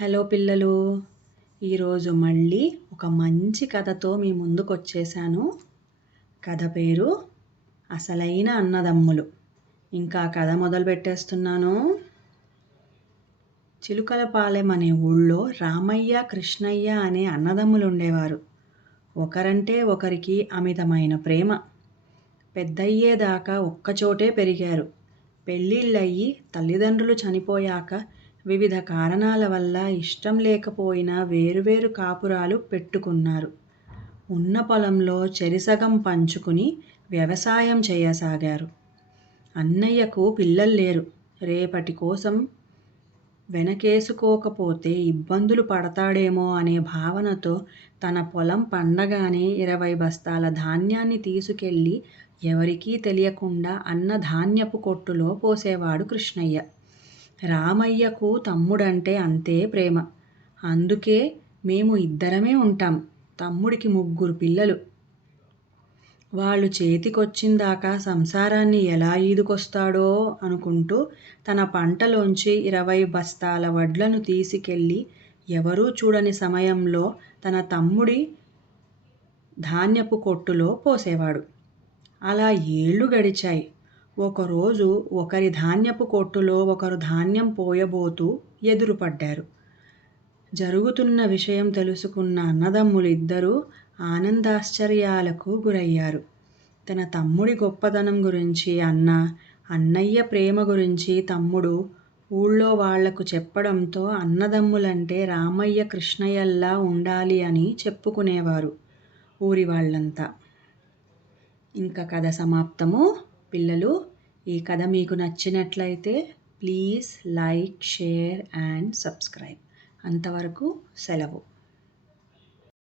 Hello పిల్లలు. ఈరోజు మళ్ళీ ఒక మంచి కథతో మీ ముందుకు వచ్చేసాను కథ పేరు అసలైన అన్నదమ్ములు. ఇంకా కథ మొదలు పెట్టేస్తున్నాను. చిలుకలపాలెం అనే ఊళ్ళో రామయ్య కృష్ణయ్య అనే అన్నదమ్ములు ఉండేవారు. ఒకరంటే ఒకరికి అమితమైన ప్రేమ. పెద్దయ్యేదాకా ఒక్కచోటే పెరిగారు. పెళ్ళిళ్ళయ్యి తల్లిదండ్రులు చనిపోయాక వివిధ కారణాల వల్ల ఇష్టం లేకపోయినా వేరువేరు కాపురాలు పెట్టుకున్నారు. ఉన్న పొలంలో చెరిసగం పంచుకుని వ్యవసాయం చేయసాగారు. అన్నయ్యకు పిల్లలు లేరు. రేపటి కోసం వెనకేసుకోకపోతే ఇబ్బందులు పడతాడేమో అనే భావనతో తన పొలం పండగానే ఇరవై బస్తాల ధాన్యాన్ని తీసుకెళ్ళి ఎవరికీ తెలియకుండా అన్న ధాన్యపు కొట్టులో పోసేవాడు కృష్ణయ్య. రామయ్యకు తమ్ముడంటే అంతే ప్రేమ. అందుకే మేము ఇద్దరమే ఉంటాం. తమ్ముడికి ముగ్గురు పిల్లలు. వాళ్ళు చేతికొచ్చిందాకా సంసారాన్ని ఎలా ఈదుకొస్తాడో అనుకుంటూ తన పంటలోంచి ఇరవై బస్తాల వడ్లను తీసుకెళ్ళి ఎవరూ చూడని సమయంలో తన తమ్ముడి ధాన్యపు కొట్టులో పోసేవాడు. అలా ఏళ్ళు గడిచాయి. ఒకరోజు ఒకరి ధాన్యపు కొట్టులో ఒకరు ధాన్యం పోయబోతూ ఎదురుపడ్డారు. జరుగుతున్న విషయం తెలుసుకున్న అన్నదమ్ములిద్దరూ ఆనందాశ్చర్యాలకు గురయ్యారు. తన తమ్ముడి గొప్పతనం గురించి అన్న అన్నయ్య ప్రేమ గురించి తమ్ముడు ఊళ్ళో వాళ్ళకు చెప్పడంతో అన్నదమ్ములంటే రామయ్య కృష్ణయ్యల్లా ఉండాలి అని చెప్పుకునేవారు ఊరి వాళ్ళంతా. ఇంకా కథ సమాప్తము. పిల్లలు ఈ కథ మీకు నచ్చినట్లయితే please like share and subscribe. అంతవరకు సెలవు.